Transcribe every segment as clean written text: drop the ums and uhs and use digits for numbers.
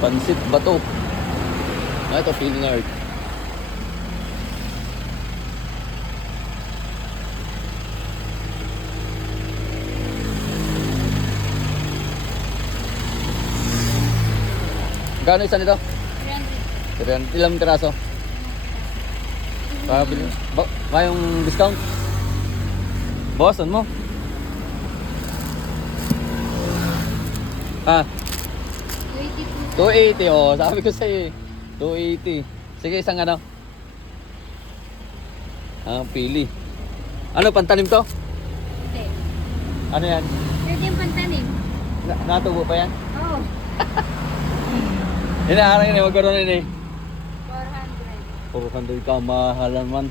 Pansit ba to? Ah, ito, feeling art. Gano'n isa nito? 300. Ilang piraso? Pabili. Ba yung discount? Bawasan mo. Ah, 280 po. 280 oh. Sabi ko sa'yo eh. 280. Sige, isang ano? Ah, pili. Ano, pantanim to? Hindi. Ano yan? Pwede yung pantanim. Natubo pa yan? Oo. Inaarang yun eh, magkaroon yun eh. 400. 400 ka, mahalan man.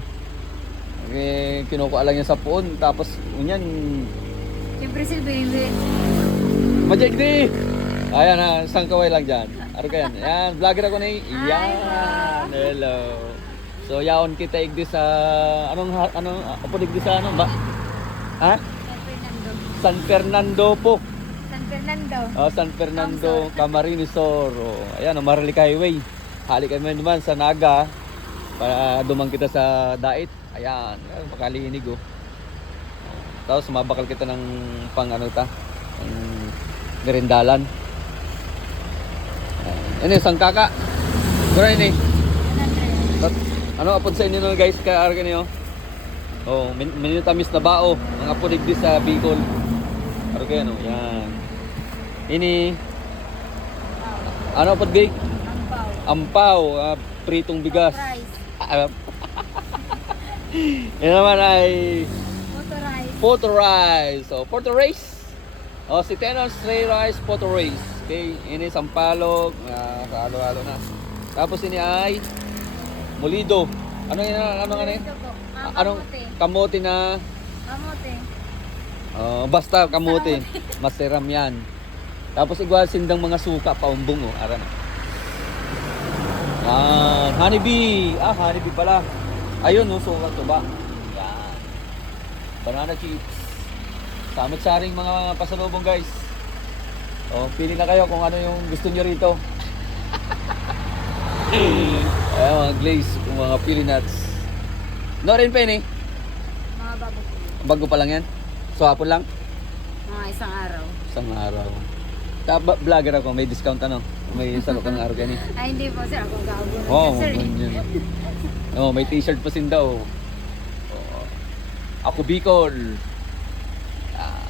Okay, kinukuha lang yan sa puon. Tapos, unyan, Siyempre silbihin. Majigdi! Ayan na, isang kaway lang dyan. Ano ka yan? Ayan, vlogger ako na eh. Hi, Yan! bro. Hello! So, yaon kita igdi sa... Anong upod igdi sa ano ba? Ha? San Fernando. San Fernando po. San Fernando. Oh, San Fernando, Camarines Sur. Oh, ayan, Marlic Highway. Halik kami naman sa Naga. Para dumang kita sa Dait. Ayan, makalinig oh. Tapos mabakal kita ng pang ano ta? Pang merindalan. Ini sangkaka. Kura ini. 100. Ano apod sa inyo no, guys kay arga niyo? Oh, minutamis na bao. Mga apod igdi sa Bicol. Arga ano, yan. Ini ano apod gay? Ampaw. Ampaw, pritong bigas. Rice. Yan naman ay Motorized. photo rice. So, photo rice. Oh, si Tenos Ray Rice photo rice. Okay, ini sampalok, halo-halo na. Tapos ini ay molido. Ano yun? Ano nga yun? Ito po. Anong Kamote. kamote na Kamote. basta kamote. Masiram yan. Tapos igwa sindang mga suka paumbong oh, aran. Yan, honeybee. Ah, honeybee pala. Ayun, no, suka to ba? Yan. Banana chips. Samit-saring mga pasalubong, guys. Oh, pili na kayo kung ano yung gusto nyo rito. Ayan, mga glaze, mga pili nuts. No rin penny. Mga bago po. Bago pa lang yan. So, hapon lang. Mga isang araw. Isang araw. Vlogger ako, may discount ano? May salo ka ng araw ganyan. Ay, hindi po sir. Ako gago na Oo, sir. ganyan. Oh, may t-shirt pa sin daw. Oh. Ako Bicol. Ah,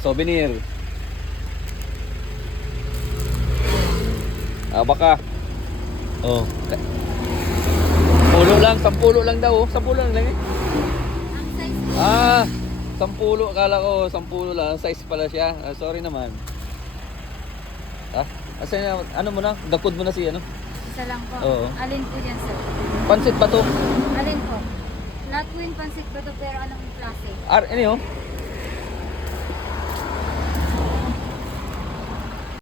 souvenir. Ah, baka. Oh. Pulo lang, 10 lang daw. 10 lang eh. Ang size po. Ah, 10. Akala ko 10 lang. Size pala siya. Ah, sorry naman. Ah, asa na, ano mo na? Dakod mo na si ano? Isa lang po. Oo. Alin po dyan sir? Pansit ba to? Alin po? Lahat po yung pansit ba to pero anong klase? Ano yun?